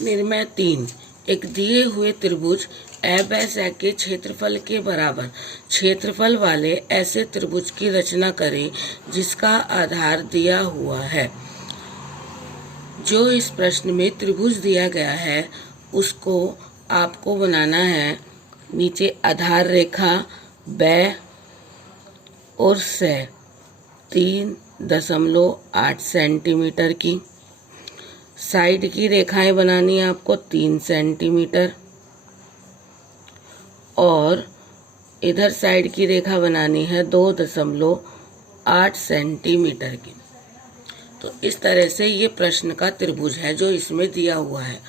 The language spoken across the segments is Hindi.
निर्णय 3। एक दिए हुए त्रिभुज ए के क्षेत्रफल के बराबर क्षेत्रफल वाले ऐसे त्रिभुज की रचना करें जिसका आधार दिया हुआ है। जो इस प्रश्न में त्रिभुज दिया गया है उसको आपको बनाना है। नीचे आधार रेखा बै और से 3.8 सेंटीमीटर की, साइड की रेखाएं बनानी है आपको 3 सेंटीमीटर और इधर साइड की रेखा बनानी है 2.8 सेंटीमीटर की। तो इस तरह से ये प्रश्न का त्रिभुज है जो इसमें दिया हुआ है।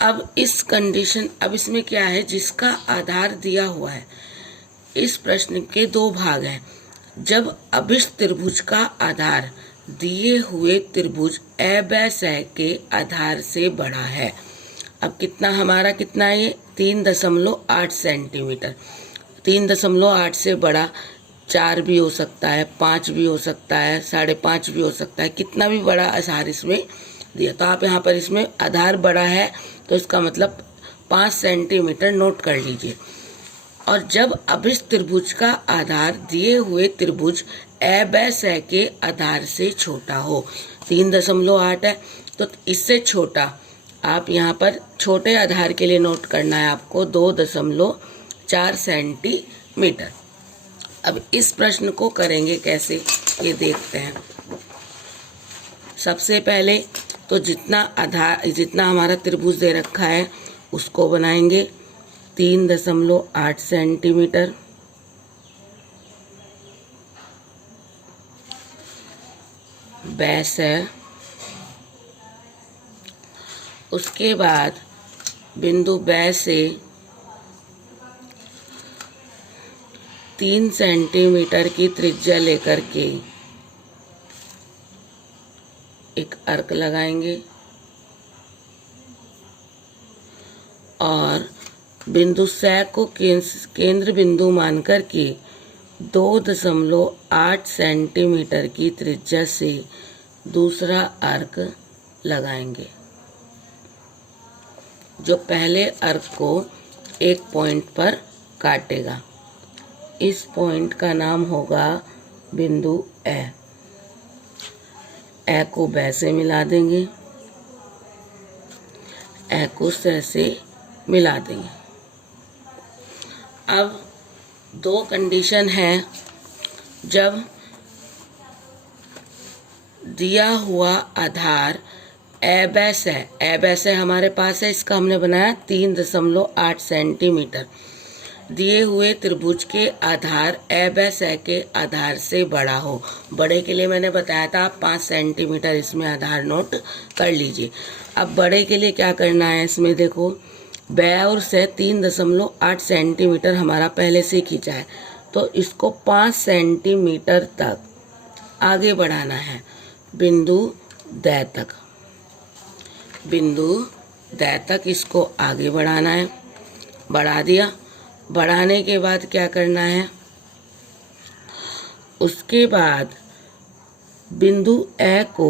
अब इसमें क्या है, जिसका आधार दिया हुआ है। इस प्रश्न के दो भाग हैं। जब अभिष्ट त्रिभुज का आधार दिए हुए त्रिभुज ए के आधार से बड़ा है। अब हमारा कितना है ये 3.8 सेंटीमीटर। 3.8 से बड़ा 4 भी हो सकता है, 5 भी हो सकता है, 5.5 भी हो सकता है। कितना भी बड़ा आधार इसमें दिया, तो आप यहाँ पर इसमें आधार बड़ा है तो इसका मतलब 5 सेंटीमीटर नोट कर लीजिए। और जब अभिष्ट त्रिभुज का आधार दिए हुए त्रिभुज ए के आधार से छोटा हो, 3.8 है तो इससे छोटा, आप यहाँ पर छोटे आधार के लिए नोट करना है आपको 2.4 सेंटीमीटर। अब इस प्रश्न को करेंगे कैसे ये देखते हैं। सबसे पहले तो जितना हमारा त्रिभुज दे रखा है उसको बनाएंगे 3.8 सेंटीमीटर, बेस है। उसके बाद बिंदु बै से 3 सेंटीमीटर की त्रिज्या लेकर के एक अर्क लगाएंगे और बिंदु से को केंद्र बिंदु मानकर के 2.8 सेंटीमीटर की त्रिज्या से दूसरा अर्क लगाएंगे, जो पहले अर्क को एक पॉइंट पर काटेगा। इस पॉइंट का नाम होगा बिंदु ए को बै से मिला देंगे, ए को से मिला देंगे। अब दो कंडीशन है। जब दिया हुआ आधार ए बै हमारे पास है, इसका हमने बनाया 3.8 सेंटीमीटर। दिए हुए त्रिभुज के आधार ए के आधार से बड़ा हो। बड़े के लिए मैंने बताया था आप 5 सेंटीमीटर इसमें आधार नोट कर लीजिए। अब बड़े के लिए क्या करना है, इसमें देखो बै और से 3.8 सेंटीमीटर हमारा पहले से खींचा है, तो इसको 5 सेंटीमीटर तक आगे बढ़ाना है बिंदु दै तक। बिंदु दै तक इसको आगे बढ़ाना है। बढ़ा दिया। बढ़ाने के बाद क्या करना है, उसके बाद बिंदु ए को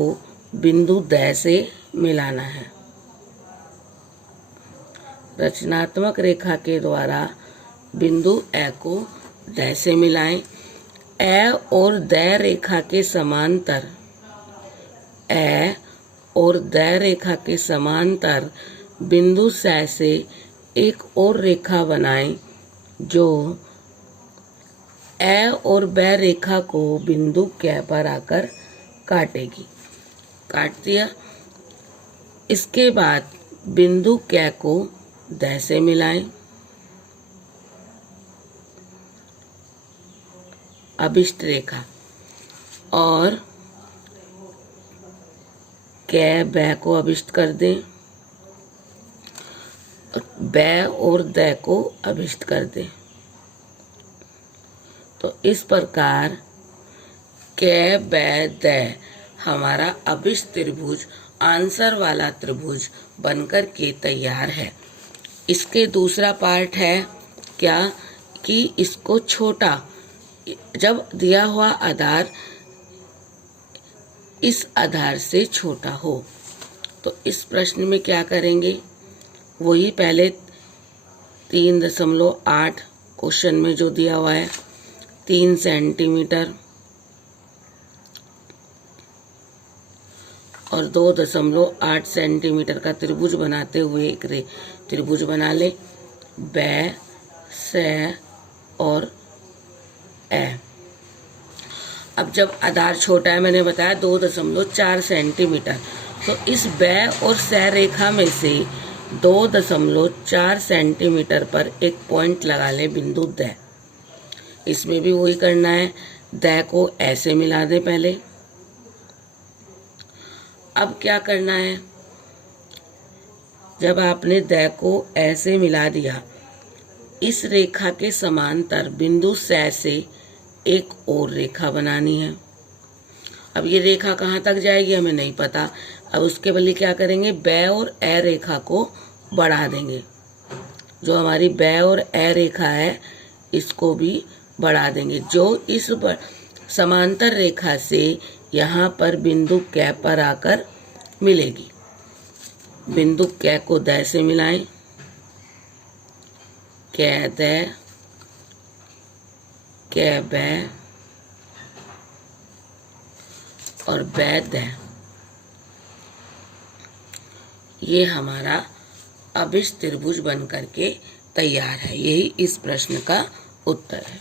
बिंदु दै से मिलाना है। रचनात्मक रेखा के द्वारा बिंदु ए को दै से मिलाएं। ए और दै रेखा के समांतर, ए और दै रेखा के समांतर बिंदु से एक और रेखा बनाएं जो ए और बै रेखा को बिंदु कै पर आकर काटेगी। काट दिया। इसके बाद बिंदु कै को दै से मिलाएं। अभिष्ट रेखा और कै बै को अभिष्ट कर दें, बै और दै को अभिष्ट कर दें। तो इस प्रकार कै बै दै हमारा अभिष्ट त्रिभुज, आंसर वाला त्रिभुज बनकर के तैयार है। इसके दूसरा पार्ट है क्या कि इसको छोटा, जब दिया हुआ आधार इस आधार से छोटा हो तो इस प्रश्न में क्या करेंगे, वही पहले 3.8 क्वेश्चन में जो दिया हुआ है 3 सेंटीमीटर और 2.8 सेंटीमीटर का त्रिभुज बनाते हुए एक त्रिभुज बना ले, बै से और ए। अब जब आधार छोटा है, मैंने बताया 2.4 सेंटीमीटर, तो इस बै और से रेखा में से 2.4 सेंटीमीटर पर एक पॉइंट लगा ले, बिंदु द। इसमें भी वही करना है, द को ऐसे मिला दे पहले। अब क्या करना है, जब आपने द को ऐसे मिला दिया, इस रेखा के समांतर बिंदु से एक और रेखा बनानी है। अब ये रेखा कहाँ तक जाएगी हमें नहीं पता। अब उसके बदले क्या करेंगे, बै और ए रेखा को बढ़ा देंगे। जो हमारी बै और ए रेखा है इसको भी बढ़ा देंगे, जो इस समांतर रेखा से यहाँ पर बिंदु कै पर आकर मिलेगी। बिंदु कै को द से मिलाएं, कै द, कै बै और बै द। ये हमारा अभिष्ट त्रिभुज बन करके तैयार है। यही इस प्रश्न का उत्तर है।